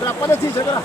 berapa sih segera?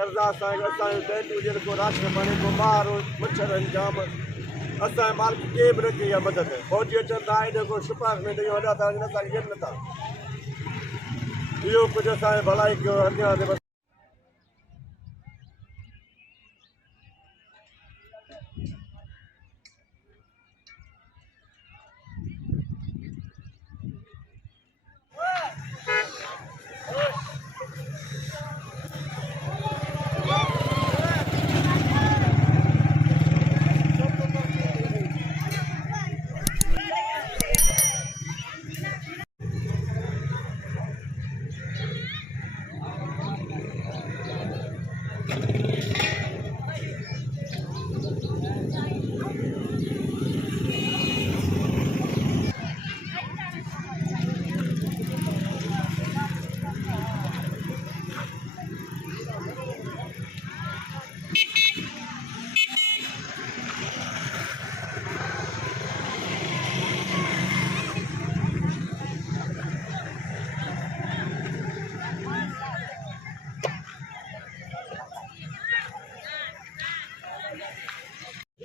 अरदास आहे असांजो दैनिक जेको राशन पाणी को ॿार मच्छर जाम असांजे मालिक के बि न कई आहे मदद फौजी अचनि था हेॾो को शिपास में ॾेई वञा था वञनि असांखे ॾियनि नथा इहो कुझु असांजे भलाई कयो अॻियां ते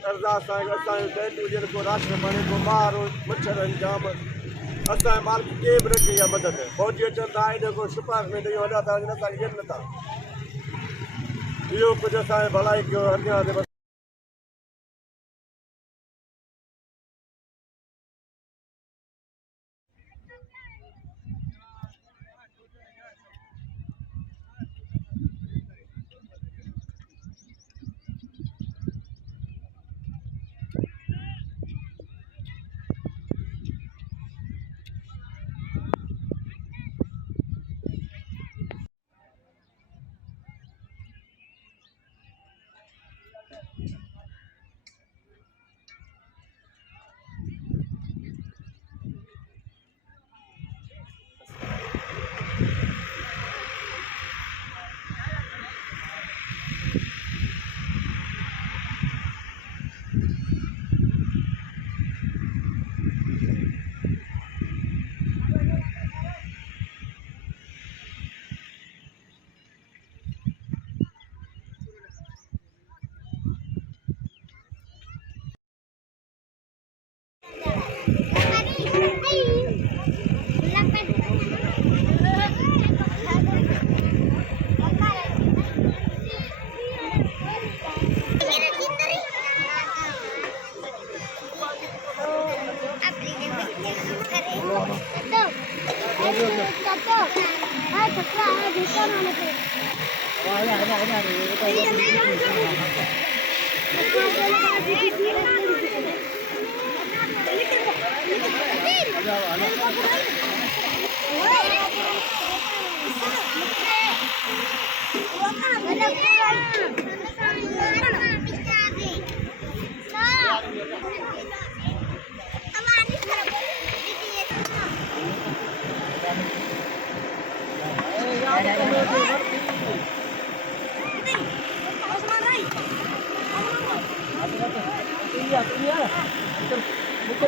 अरदास आहे असांजो दैनिक जेको राशन पाणी को ॿार मच्छर जाम असांजे मालिक के बि न कई आहे मदद फौजी अचनि था हेॾो को शिपास में ॾेई वञा था वञनि असांखे ॾियनि नथा इहो कुझु असांजे भलाई कयो अॻियां ते Buko,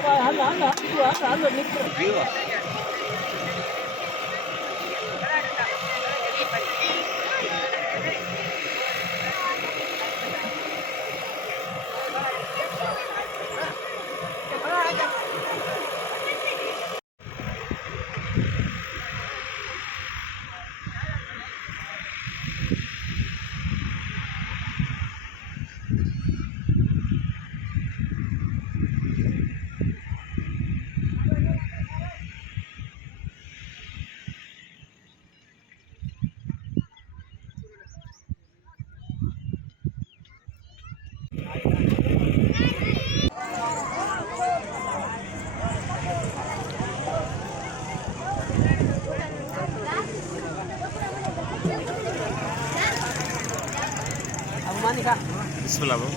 handa. Bismillah bro.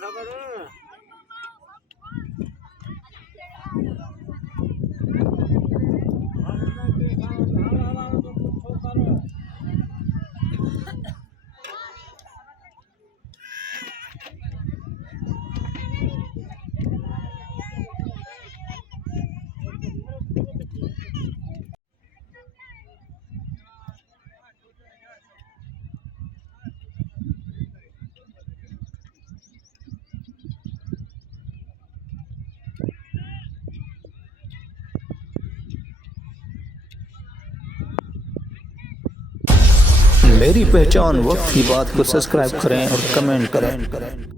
खबर है मेरी पहचान वक्त की बात को सब्सक्राइब करें और कमेंट करें।